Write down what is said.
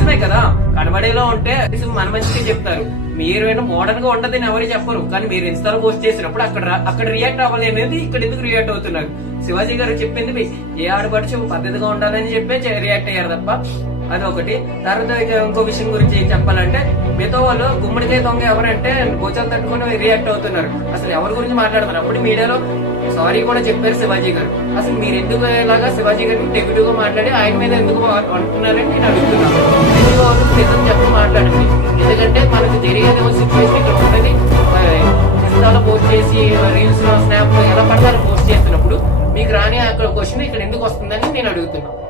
నిజమే కదా, కనబడేలా ఉంటే మన మంచిగా చెప్తారు. మీరు మోడర్న్ గా ఉండదని ఎవరు చెప్పరు, కానీ మీరు ఇన్స్టాలో పోస్ట్ చేసినప్పుడు అక్కడ రియాక్ట్ అవ్వలేనిది ఇక్కడ ఎందుకు రియాక్ట్ అవుతున్నారు? శివాజీ గారు చెప్పింది ఏ ఆడపడుచు పద్ధతిగా ఉండాలని చెప్పి రియాక్ట్ అయ్యారు తప్ప. అదొకటి. తర్వాత ఇంకో విషయం గురించి ఏం చెప్పాలంటే, మిగతా వాళ్ళు గుమ్మడికాయ దొంగ ఎవరంటే గోచాలు తట్టుకుని రియాక్ట్ అవుతున్నారు. అసలు ఎవరి గురించి మాట్లాడుతున్నారు? అప్పుడు మీడియాలో సారీ కూడా చెప్పారు శివాజీ గారు. అసలు మీరు ఎందుకు ఇలాగా శివాజీ గారిని నెగిటివ్ గా మాట్లాడి ఆయన మీద ఎందుకు అంటున్నారని నేను అడుగుతున్నాను. ఎందుకు వాళ్ళు నిజం చెప్పి మాట్లాడండి. ఎందుకంటే మనకు జరిగేది సిచ్యువేషన్ ఇక్కడ ఉన్నది. ఇన్స్టాలో పోస్ట్ చేసి రీల్స్ లో స్నాప్ లో ఎలా పడతారో పోస్ట్ చేస్తున్నప్పుడు మీకు రాని అక్కడ క్వశ్చన్ ఇక్కడ ఎందుకు వస్తుందని నేను అడుగుతున్నాను.